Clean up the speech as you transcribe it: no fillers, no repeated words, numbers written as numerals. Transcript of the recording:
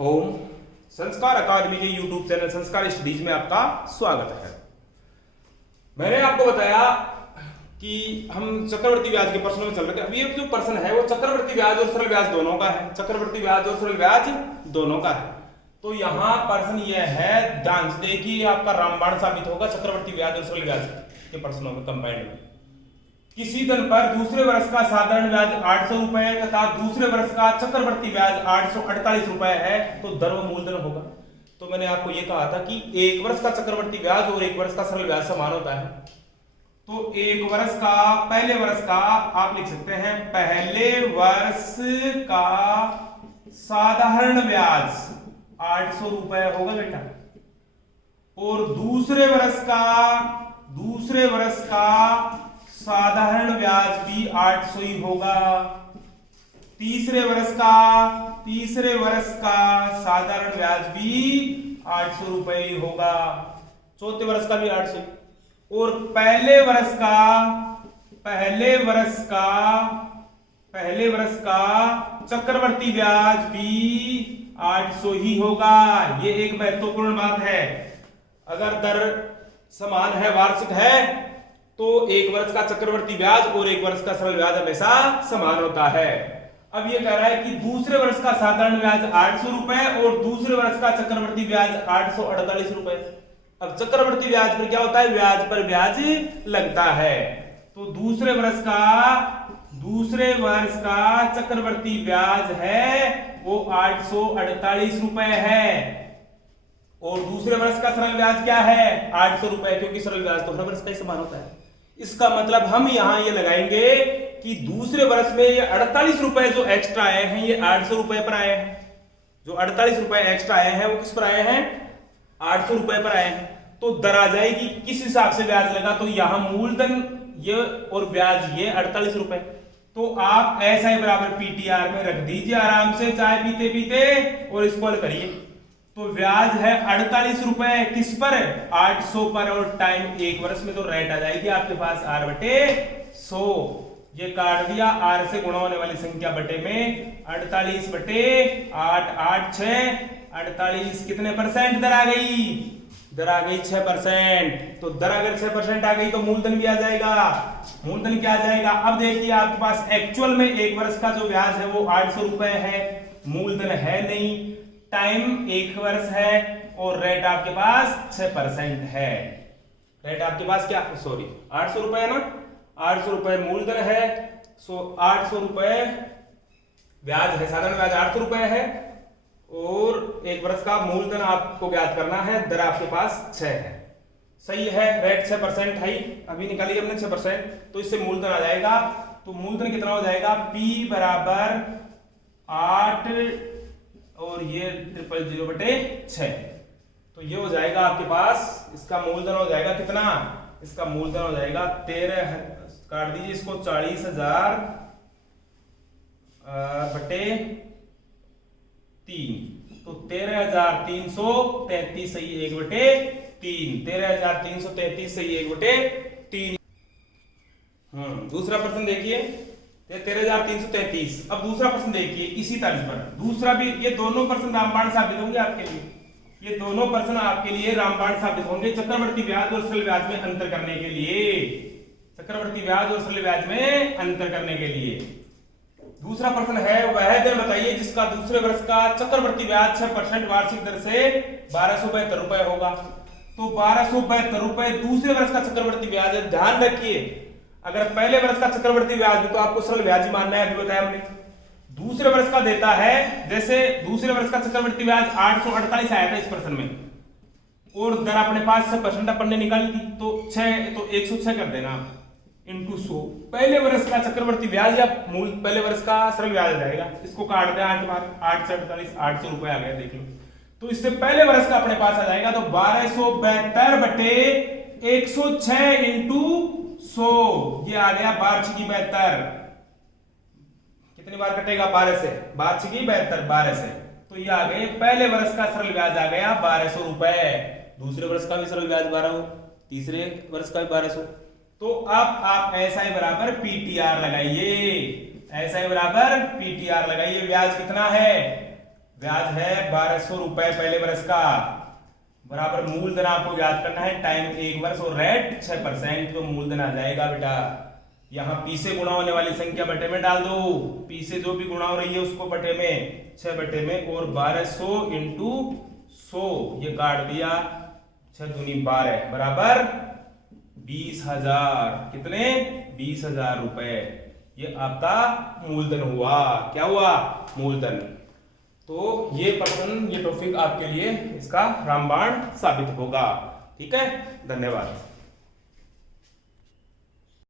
ओम संस्कार अकादमी के YouTube channel संस्कार स्टडीज में आपका स्वागत है। मैंने आपको बताया कि हम चक्रवर्ती ब्याज के प्रश्नों में चल रहे थे। अब ये जो प्रश्न है वो चक्रवर्ती ब्याज और सरल ब्याज दोनों का है। चक्रवर्ती ब्याज और सरल ब्याज दोनों का है। तो यहाँ प्रश्न ये है, ध्यान से देखिए, आपका रामबाण साबित होगा चक्रवर्ती ब्याज और सरल ब्याज के प्रश्नों में कंबाइंड में। किसी धन पर दूसरे वर्ष का साधारण ब्याज 800 रुपए तथा दूसरे वर्ष का चक्रवर्ती ब्याज 848 रुपए है तो धन व मूलधन होगा। तो मैंने आपको यह कहा था कि एक वर्ष का चक्रवर्ती ब्याज और एक वर्ष का सरल ब्याज समान होता है। तो एक वर्ष का, पहले वर्ष का आप लिख सकते हैं पहले वर्ष का साधारण ब्याज 800 रुपए होगा बेटा, और दूसरे वर्ष का साधारण ब्याज भी 800 ही होगा। तीसरे वर्ष का साधारण ब्याज भी 800 रुपए ही होगा। चौथे वर्ष का भी 800, और पहले वर्ष का चक्रवर्ती ब्याज भी 800 ही होगा। ये एक महत्वपूर्ण बात है। अगर दर समान है, वार्षिक है, तो एक वर्ष का चक्रवर्ती ब्याज और एक वर्ष का सरल ब्याज हमेशा समान होता है। अब ये कह रहा है कि दूसरे वर्ष का साधारण ब्याज 800 रुपए और दूसरे वर्ष का चक्रवर्ती ब्याज 848 रुपए। अब चक्रवर्ती ब्याज पर क्या होता है, ब्याज पर ब्याज लगता है। तो दूसरे वर्ष का चक्रवर्ती ब्याज है वो 848 रुपए है, और दूसरे वर्ष का सरल ब्याज क्या है, 800 रुपए, क्योंकि सरल ब्याज तो हर वर्ष का ही समान होता है। इसका मतलब हम यहां ये लगाएंगे कि दूसरे वर्ष में ये 48 रुपए जो एक्स्ट्रा आए हैं ये 800 रुपए पर आए हैं। जो 48 रुपए एक्स्ट्रा आए हैं वो किस पर आए हैं, 800 रुपए पर आए हैं। तो दर आ जाएगी किस हिसाब से ब्याज लगा, तो यहां मूलधन ये और ब्याज ये 48 रुपए। तो आप ऐसा ही बराबर पीटीआर में रख दीजिए आराम से चाय पीते पीते और इसको हल करिए। तो ब्याज है 48 रुपए किस पर, 800 पर, और टाइम एक वर्ष में तो रेट आ जाएगी आपके पास R बटे 100। ये काट दिया, R से गुणा होने वाली संख्या बटे में 48 बटे 8, 8 6 48, कितने परसेंट दर आ गई, दर आ गई 6%। तो दर अगर 6% आ गई तो मूलधन भी आ जाएगा। मूलधन क्या आ जाएगा, अब देखिए आपके पास एक्चुअल में एक वर्ष का जो ब्याज है वो 800 रुपए है, मूलधन है नहीं, टाइम एक वर्ष है, और रेट आपके पास 6% है। रेट आपके पास क्या, सॉरी 800 रुपए है ना, 800 रुपए मूलधन है, सो 800 रुपए ब्याज है, साधारण ब्याज 800 रुपए है, और एक वर्ष का मूलधन आपको ज्ञात करना है, दर आपके पास 6 है। सही है, रेट 6% है, अभी निकाली हमने 6%, तो इससे मूलधन आ जाएगा। तो मूलधन कितना हो जाएगा, P बराबर 8 और ये 000 बटे 6। तो ये हो जाएगा आपके पास, इसका मूलधन हो जाएगा कितना, इसका मूलधन हो जाएगा 13, काट दीजिए इसको, 40,000 बटे 3, तो 13,333 सही 1 बटे 3, 13,333 सही 1 बटे 3। दूसरा प्रश्न देखिए, 13,333। अब दूसरा प्रश्न देखिए इसी तर्ज पर, दूसरा भी, ये दोनों प्रश्न रामबाण साबित होंगे आपके लिए, ये दोनों प्रश्न आपके लिए रामबाण साबित होंगे चक्रवर्ती ब्याज और सरल ब्याज में अंतर करने के लिए, चक्रवर्ती ब्याज और सरल ब्याज में अंतर करने के लिए। दूसरा प्रश्न है, वह दर बताइए जिसका दूसरे वर्ष का चक्रवर्ती ब्याज 6% वार्षिक दर से 1272 रुपए होगा। तो 1272 रुपए दूसरे वर्ष का चक्रवर्ती ब्याज है। ध्यान रखिए, अगर पहले वर्ष का चक्रवर्ती ब्याज तो आपको सरल ब्याज ही मानना है, अभी बताया हमने। दूसरे वर्ष का देता है, जैसे दूसरे वर्ष का चक्रवर्ती ब्याज 848 आया था इस प्रश्न में, और दर अपने पास 6% अपन ने निकाली थी, तो 6 तो 106 कर देना आप इंटू 100। पहले वर्ष का चक्रवर्ती ब्याज या मूल पहले वर्ष का सरल ब्याज आ जाएगा, इसको काट दे 8 बार, 8 से 48, 800 रुपए आ गया, देख लो। तो इससे पहले वर्ष का अपने पास आ जाएगा, तो 1272 बटे 106 इंटू 100, ये आ गया 12×72। कितनी बार कटेगा, 12 से, 12×72 12 से, तो ये आ गए पहले वर्ष का सरल ब्याज आ गया 1200 रुपए, दूसरे वर्ष का भी सरल ब्याज 12 हो, तीसरे वर्ष का भी 1200। तो अब आप ऐसा ही बराबर पीटीआर लगाइए, ऐसा ही बराबर पीटीआर लगाइए। ब्याज कितना है, ब्याज है 1200 रुपए पहले वर्ष का, बराबर मूलधन आपको याद करना है, टाइम 1 वर्ष और रेट 6%, तो मूलधन आ जाएगा बेटा। यहाँ पी से गुणा होने वाली संख्या बटे में डाल दो, पी से जो भी गुणा हो रही है उसको बटे में, 6 बटे में, और 1200 इंटू 100 ये काट दिया, 6 दूनी 12 बराबर 20,000। कितने? 20,000 रुपए। ये आपका मूलधन हुआ। क्या हुआ? मूलधन। तो ये प्रश्न, ये टॉपिक आपके लिए इसका रामबाण साबित होगा। ठीक है, धन्यवाद।